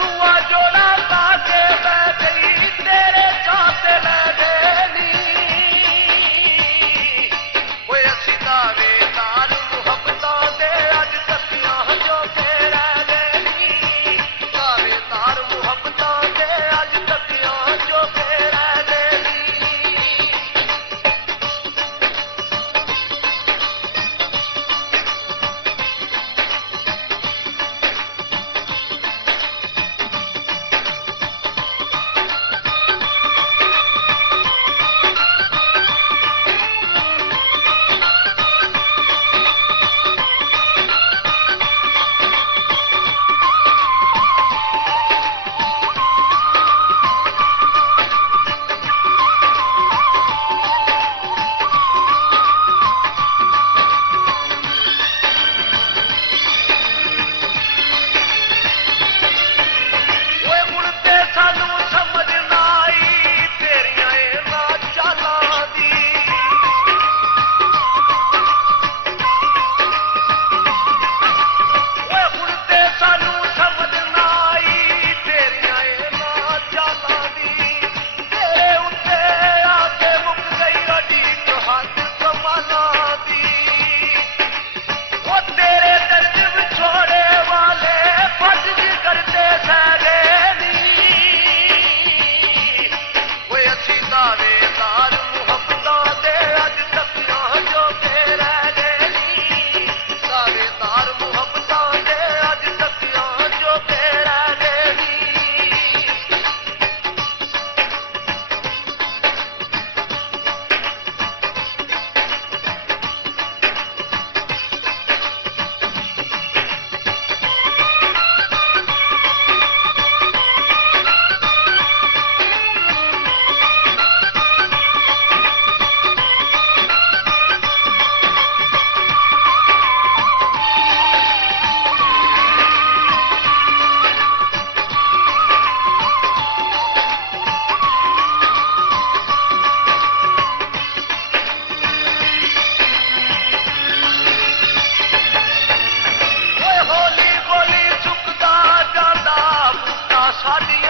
ਸੁਆ ਜੋੜਾ ਪਾ ਕੇ ਬਹਿ ਗਈ ਤੇਰੇ ਚਾਹਤੇ ਲੈ ਗਏ ਨੀ ਓਏ ਅਸੀਂ ਦਾਵੇਦਾਰ ਮੁਹੱਬਤਾਂ ਦੇ ਅੱਜ ਤੱਕੀਆਂ ਜੋ ਕੇ ਰਹਿ ਗਏ ਨੀ ਦਾਵੇਦਾਰ ਮੁਹੱਬਤਾਂ ਦੇ ਅੱਜ ਤੱਕੀਆਂ ਜੋ ਕੇ ਰਹਿ ਗਏ ਨੀ ਸਾਨੂੰ ਸਮਝ ਨਾ ਆਈ ਤੇਰੀਆਂ ਇਹਨਾਂ ਚਾਲਾਂ ਦੀ ਓਏ ਹੁਣ ਤੇ ਸਾਨੂੰ ਸਮਝ ਨਾ ਆਈ ਤੇਰੀਆਂ ਇਹਨਾਂ ਚਾਲਾਂ ਦੀ ਤੇਰੇ ਉੱਤੇ ਆ ਕੇ ਮੁੱਕ ਗਈ ਅਡੀਕ ਹੱਦ ਕਮਾਲਾਂ ਦੀ ਉਹ ਤੇਰੇ ਦਰਦ ਵਿਛੋੜੇ ਵਾਲੇ ਫੱਟ ਜਿਗਰ ਤੇ ਸਹਿ ਗਏ ਨੀ ਅਸੀਂ ਦਾਵੇਦਾਰ ਮੁਹੱਬਤਾਂ ਦੇ ਅੱਜ ਤੱਕੀਆਂ ਜੋ ਕੇ ਰਹਿ ਗਏ ਨੀ ਦਾਵੇਦਾਰ ਮੁਹੱਬਤਾਂ ਦੇ ਅੱਜ ਤੱਕੀਆਂ ਜੋ ਕੇ ਰਹਿ ਗਏ ਨੀ ਹੌਲੀ ਹੌਲੀ ਸੁੱਕਦਾ ਜਾਂਦਾ ਬੂਟਾ ਸਾਡੀਆਂ